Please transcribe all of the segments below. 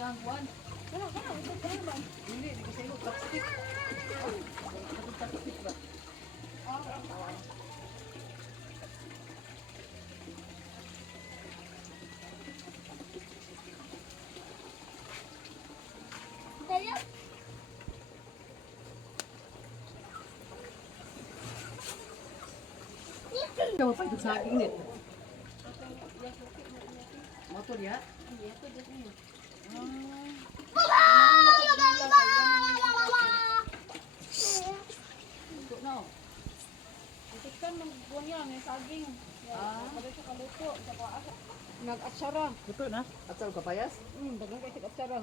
iyang kuan. Kana, ito ba? Hindi ko sa iyo chopstick. Chopstick ba? Dala. Kamu pa ito sa akin nit. Motor ya? Iya, ito dito niya. Ito na. Itiktan magbuwan yan, may saging. Kada siya kaluto, sa kaasa. Nag-atsara. Ito na. At sa kapayas? Dagang kayo tig-atsara.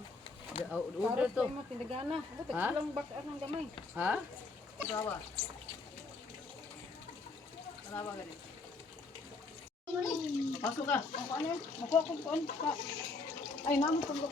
Order to. Mo tindagana. Buti Ha? lang bakar ng gamay. Ha? Sawa. Sawa gani. Pasok ka. Ang ano? Makuha ko doon sa... Ay, naman kung ko.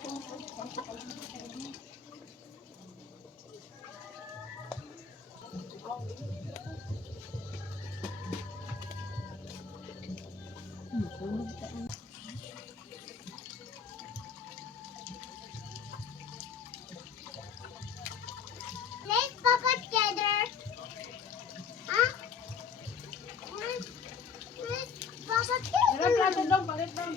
Let's go together. Huh? Let's go Dala together. plato daw, palit daw.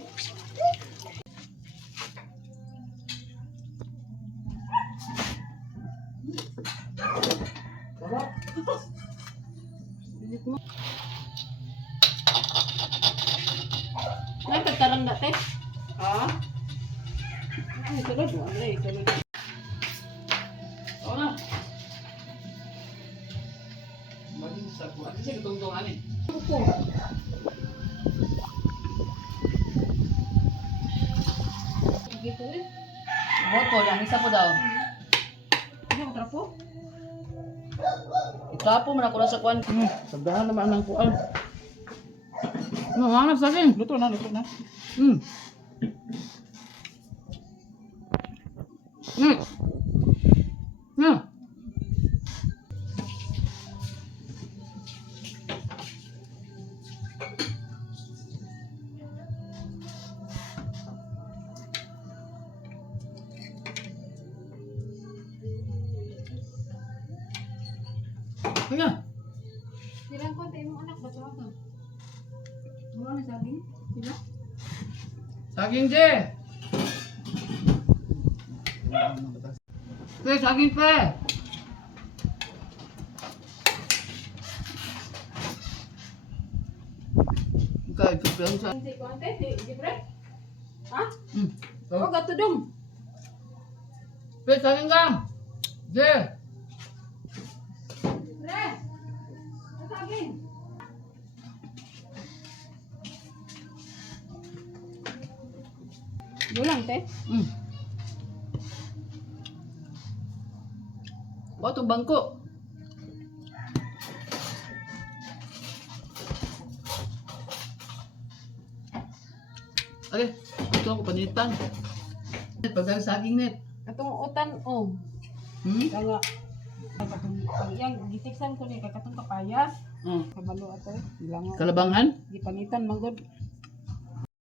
Nagtatarang dati. Ha? Ay, sunod. Ay, sunod. Oo na. Maging sa kuwan. Kasi tutungtungan eh. Buko. Gitu eh. Moto, yang isa po daw. Ano ang trapo? Itapo mo na ko na sa kuwan. Sagdahan naman ang kuwan. Ano sa akin? Luto na, luto na. Hmm. Hmm. Hmm. Kaya, Silang ko, tayo mong anak, ba't ka? Ano na sabi? Sila? saging je. Pe, saging pe. Kaya ito pe ang sa. Hindi ko ante, di pre? Ha? Hmm. Oh, gato dong. Pe, saging ka. Je. Pre! Ano sabi? Gulang, te. Hmm. Bawa itong bangko. Okay, ito ako panitan. Pagdang saging net. Katong utan, oh. Hmm? Kaya, yang gitiksan ko ni kakatong kapayas. Oh. Kabalo ato eh. Bilang Kalabanghan? gipanitan manggod.